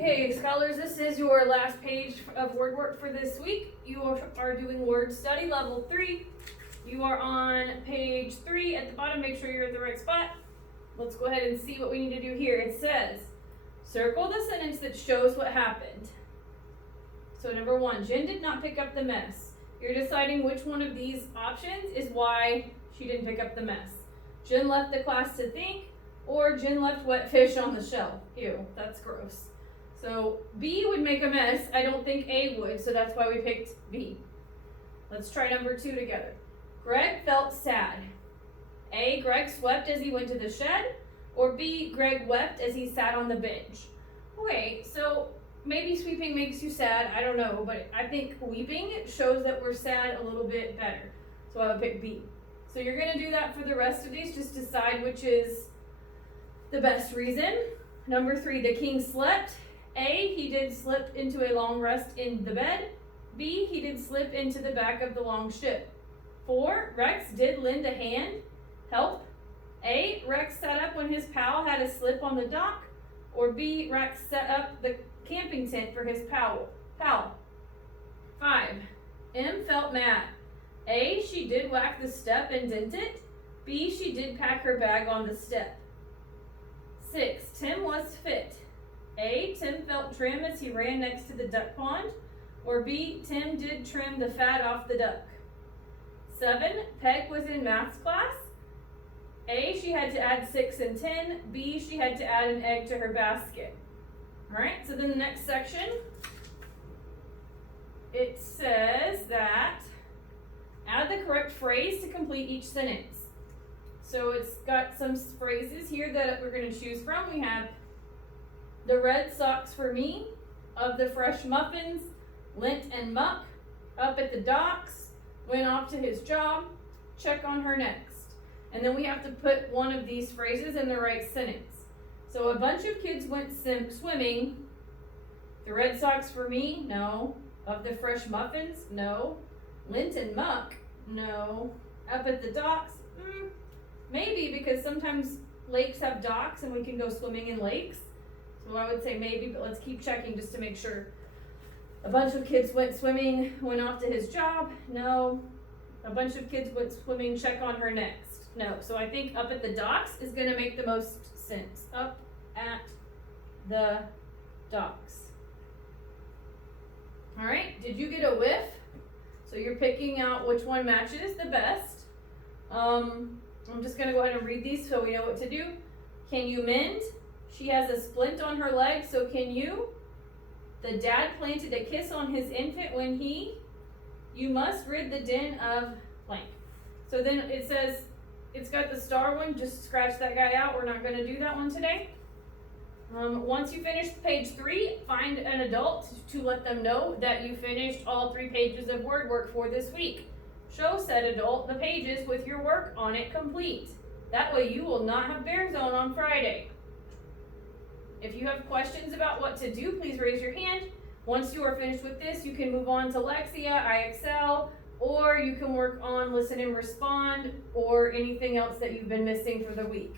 Okay, scholars, this is your last page of word work for this week. You are doing word study level 3. You are on page 3 at the bottom. Make sure you're at the right spot. Let's go ahead and see what we need to do here. It says, circle the sentence that shows what happened. So number 1, Jen did not pick up the mess. You're deciding which one of these options is why she didn't pick up the mess. Jen left the class to think, or Jen left wet fish on the shelf. Ew, that's gross. So B would make a mess. I don't think A would, so that's why we picked B. Let's try number 2 together. Greg felt sad. A, Greg swept as he went to the shed, or B, Greg wept as he sat on the bench. Okay, so maybe sweeping makes you sad, I don't know, but I think weeping shows that we're sad a little bit better. So I would pick B. So you're gonna do that for the rest of these, just decide which is the best reason. Number 3, the king slept. A, he did slip into a long rest in the bed. B, he did slip into the back of the long ship. 4, Rex did lend a hand, help. A, Rex sat up when his pal had a slip on the dock. Or B, Rex set up the camping tent for his pal. 5, M felt mad. A, she did whack the step and dent it. B, she did pack her bag on the step. 6, Tim was fit. A, Tim felt trim as he ran next to the duck pond. Or B, Tim did trim the fat off the duck. 7, Peg was in math class. A, she had to add 6 and 10. B, she had to add an egg to her basket. Alright, so then the next section, it says that add the correct phrase to complete each sentence. So it's got some phrases here that we're going to choose from. We have the red socks for me, of the fresh muffins, lint and muck, up at the docks, went off to his job, check on her next. And then we have to put one of these phrases in the right sentence. So a bunch of kids went swimming. The red socks for me, no. Of the fresh muffins, no. Lint and muck, no. Up at the docks, maybe, because sometimes lakes have docks and we can go swimming in lakes. So I would say maybe, but let's keep checking just to make sure. A bunch of kids went swimming, went off to his job, no. A bunch of kids went swimming, check on her next, no. So I think up at the docks is gonna make the most sense. Up at the docks. All right, did you get a whiff? So you're picking out which one matches the best. I'm just gonna go ahead and read these so we know what to do. Can you mend? She has a splint on her leg, so can you? The dad planted a kiss on his infant when he? You must rid the den of blank. So then it says, it's got the star one, just scratch that guy out. We're not gonna do that one today. Once you finish page 3, find an adult to let them know that you finished all 3 pages of word work for this week. Show said adult the pages with your work on it complete. That way you will not have Bear Zone on Friday. If you have questions about what to do, please raise your hand. Once you are finished with this, you can move on to Lexia, IXL, or you can work on listen and respond, or anything else that you've been missing for the week.